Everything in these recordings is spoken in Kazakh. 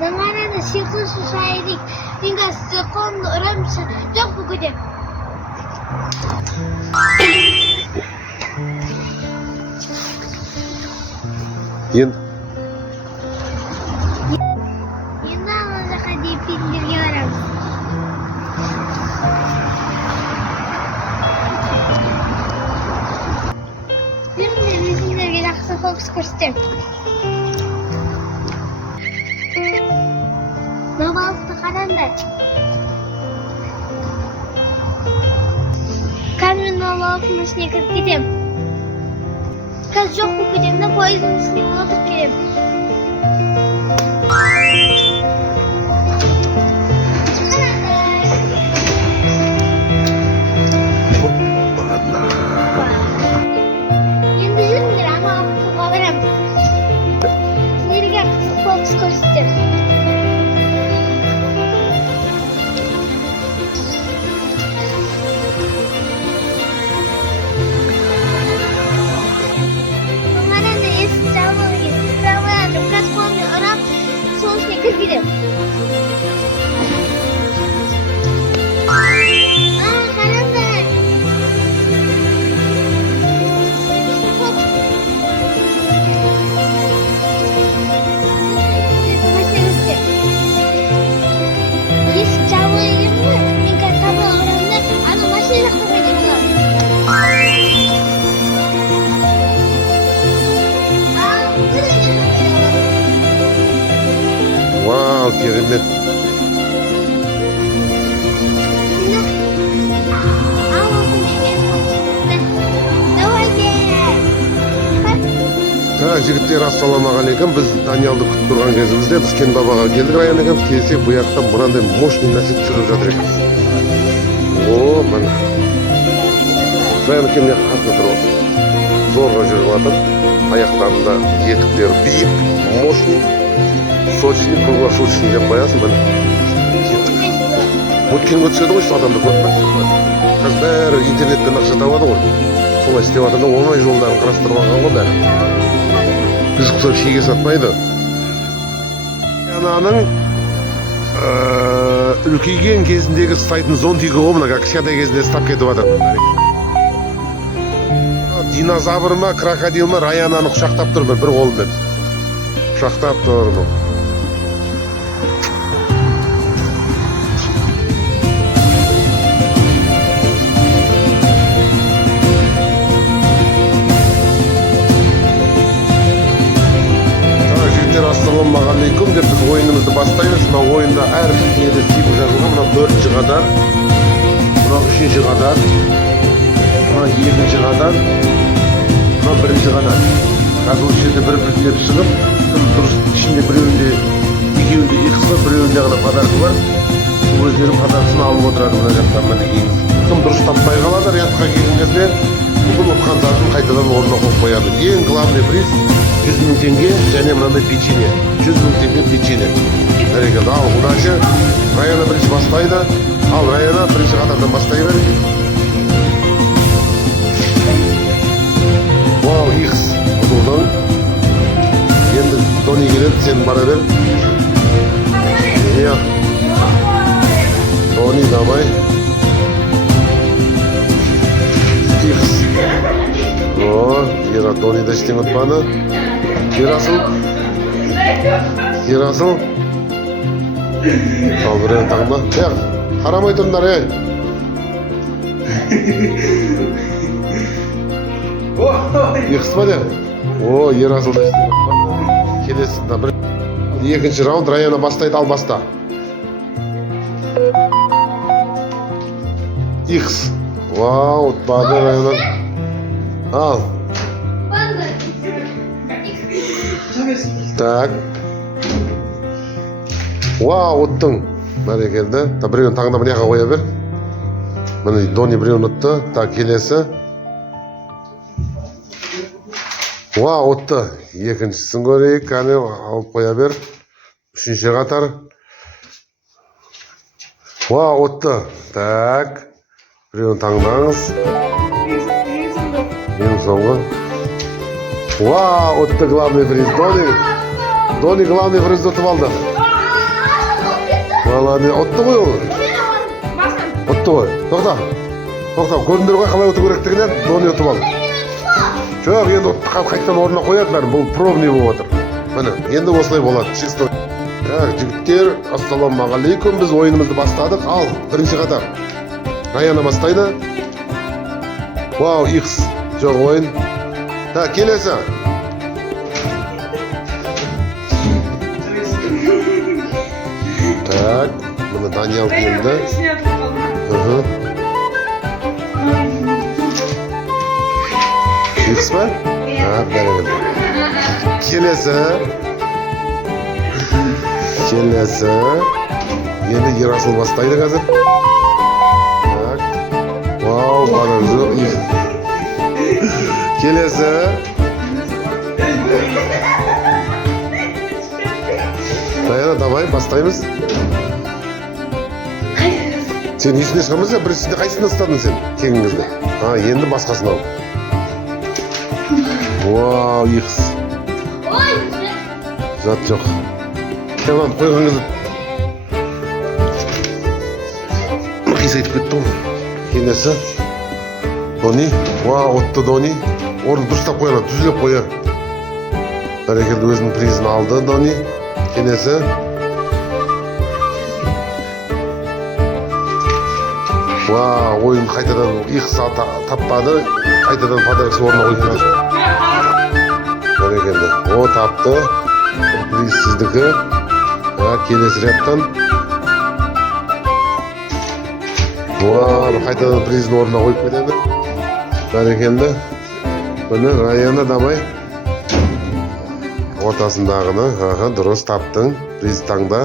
Zamanında şıklısı şairlik. Dinga sıkon öğrenmişsin. Çok bu kadar. Yen. Енді алғашқа дейін фильмдерге барамыз. Фильмдер өзіңдерге жақсы фокус көрсетемін. Новалықты қараңдар. Қазір мен новалықтың ішіне кіріп кетемін. Қазір жоқ болып кетемін да пойыздың ішіне отырып келемін. Енді жүріңдер, ана ауылға барамыз. Сендерге қызық фокус көрсетемін. Gidelim. Karanlık. Есть чавы, мне кажется, оно машина Вау, керемет. Жігіттер, ассалаумағалейкум. Біз Даниалды күтіп тұрған кезімізде біз Кен бабаға келдік район екенбіз. Келсек, бұл жақта мынандай мощный нәрсе түсіріп жатыр екен. О, міне. Район екеніне қасына тұрып отыр. Зорға жүріп жатыр. Аяқтарында етіктер биік, мощный. Сочный, круглосуточный деп қоясың, міне. Өткенге түседі ғой, адамды көріп. Қазір бәрі интернеттен ақша табады ғой. Солай істеп жатыр да оңай жолдарын қарастырып алған ғой бәрі. Жүзіксіп шеге сатпайды. Ананың үлкейген кезіндегі ұстайтын зонтигі ғой, мына кішкентай кезінде ұстап кетіп жатыр. Динозавр ма, крокодил ма, Раянаны құшақтап тұр бір қолымен. Құшақтап тұр. Ассалаумағалейкум деп біз ойынымызды бастаймыз. Мына ойында әр неде сипы жазылған. Мына 4-ші қатар, мына 3-ші қатар, мына 2-ші қатар, мына 1-ші қатар. Қазір жерде бір-бірлеп шығып, кім дұрыс ішінде біреуінде, екеуінде екісі, біреуінде ғана подаркы бар. Өздері подаркысын алып отырады мына жақтан міне кейіңіз. Кім дұрыс таппай қалады, рядқа келген кезде бұл ұтқан затын қайтадан орнына қойып қояды. Ең главный приз 100 000 теңге және мынандай печенье. 100 000 теңге печенье. Бәрекелді. Ал, удачи. Раяна бірінші бастайды. Ал, Раяна бірінші қатардан бастай бер. Вау, X. Ұтылдың. Енді Тони келеді, сен бара бер. Тони, давай. X. О, Ера Тони да іштен ұтпаны. Ерасыл. Ал бірен таңда. Қарамай тұрындар, Екіс ба де? О, Ерасыл да іштен ұтпаны. Келесін. Екінші раунд Раяна бастайды, ал баста. X. Вау, ұтпады Раяна. Ал. Так. Вау, ұттың. Бәрекелді. Біреуін таңда мына қоя бер. Міне Дони біреуін ұтты. Так, келесі. Вау, ұтты. Екіншісін көрейік. Кәне алып қоя бер. Үшінші қатар. Вау, ұтты. Так. Біреуін таңдаңыз. Ең соңғы. Вау, ұтты главный приз. Дони главный приз ұтып алды. Молодец. Отты ғой ол. Отты ғой. Тоқта. Көрдіңдер ғой қалай оту керектігінен доны ұтып ал. Жоқ, енді отты қайтадан орнына қояды бәрі. Бұл пробный болып отыр. Міне, енді осылай болады. Чисто. Так, жігіттер, ассалаумағалейкум. Біз ойынымызды бастадық. Ал, бірінші қатар. Раяна бастайды. Вау, X. Жоқ ойын. Так, келесі. Так, міне Даниял келді. X па? Бәрекелді. Келесі. Енді Ерасыл бастайды қазір. Так. Вау, бара жоқ. Келесі. Даяна, давай, бастаймыз. Сен үйсіне шығамыз ya, біріншісінде қайсында ұстадың сен? Кегіңізді. Енді басқасын ал. Вау, X. Зат жоқ. Кеман, қойғыңызды. Қисайтып кетті ғой. Келесі. Дони. Вау, отты Дони. Орын дұрыстап қойған, түзіліп қойыр. Бәрекелді өзінің призін алды Дони. Келесі. Вау, ойын қайтадан X таппады. Қайтадан подаркасы орнына қойып кетеді. Бәрекелді. О, тапты. Приз сіздікі. Келесі ряттан. Вау, қайтадан призін орнына қойып кетеді. Бәрекелді. Бұны Раяна давай. Ортасындағыны. Дұрыс таптың. Приз таңда.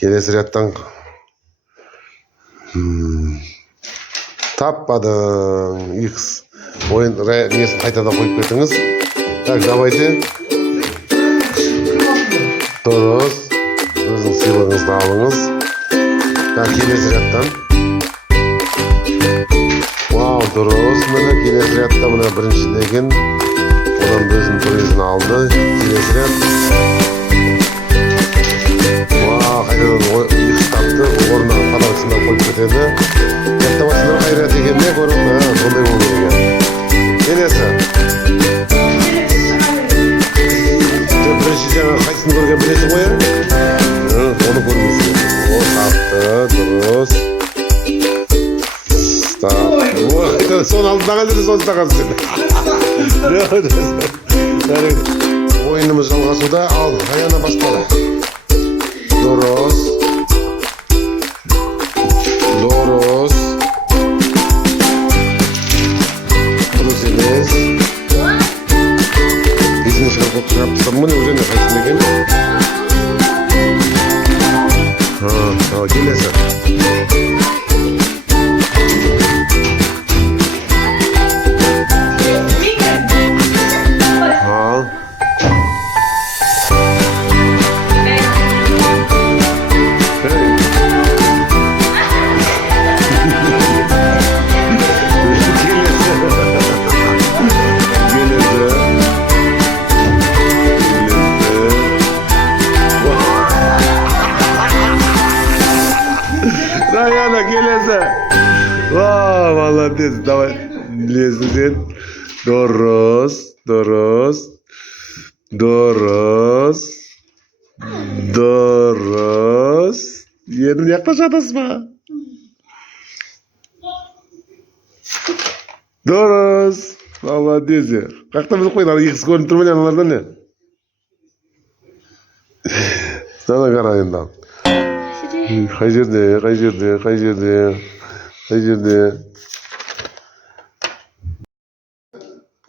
Келесі ряттан. Таппадың. X. Ойын несін қайтадан қойып кетіңіз. Так, давайте. Дұрыс. Өзің сыйлығыңызды алыңыз. Так, келесі ряттан. Вау, дұрыс. Міне келесі рятта мына бірінші деген. Одан өзінің призін алды. Келесі рят. Вау, қайтадан X тапты. Орнына подаркасында қойып кетеді. Рятта басында қай рят екен не көріп? Сондай болу керек. Келесі. Бірінші жаңа қайсысын көрген білесің ғой? Оны көрмейсің. О, тапты, дұрыс. Соны алдына қалдырды, соны тағасың. Ойынымыз жалғасуда. Ал, Раяна бастады. Дұрыс. Дұрыс. Дұрыс емес. Бізіне шығарып тұрсам мұны өзіне қайсын екен? Келесі. Раяна, келесі. Вау, молодец. Давай, лезі сен. Дұрыс, дұрыс. Дұрыс. Дұрыс. Енді яқта жатасыз ба? Дұрыс. Молодец. Қақта біз қойды, X көрініп тұрмын аналардан не? Sana қарайында. Қай жерде?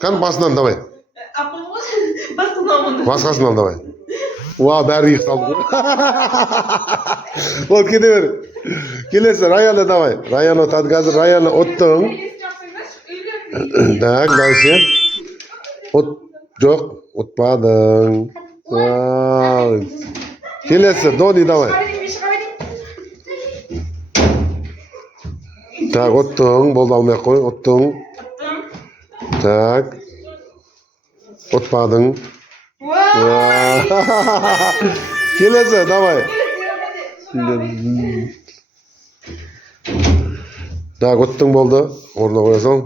Қан басынан давай. Басқасынан давай. Уа, бәрі X алды. Ол кете бер. Келесі, Раяна давай. Раяна отады қазір. Раяна оттың. Так, дальше. Жоқ, отпадың. Келесі, Дони давай. Так, оттың. Болды алмай қой. Оттың. Так. Отпадың. Келесі, давай. Так, оттың болды. Орнына қоя сал.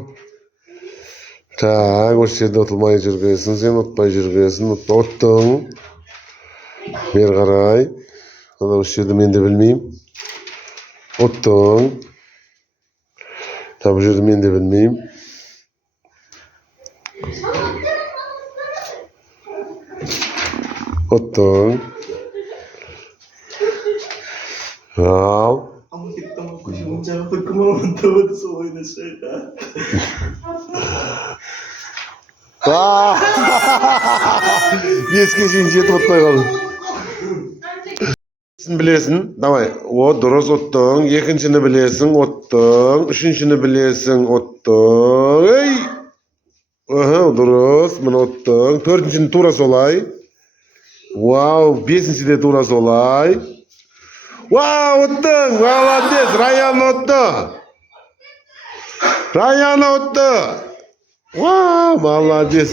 Так, осы жерде ұтылмай жүргесін, сен ұтпай жүргесін. Оттың. Бер қарай. Ана осы жерде мен де білмеймін. Оттың. Так, бұл жерде мен де білмеймін. Оттың. Ал. Ama TikTok'a koşulunca bakıma anlatamadı oyunu şeyler. Беске шейін жетіп отпай қалдым. Білесің, давай. О, дұрыс оттың. Екіншіні білесің, оттың. Үшіншіні білесің, оттың. Ей! Дұрыс, мына оттың. Төртіншіні тура солай. Вау, бесінші де тура солай. Вау, оттың! Молодец, Раян отты. Раян отты. Вау, молодец.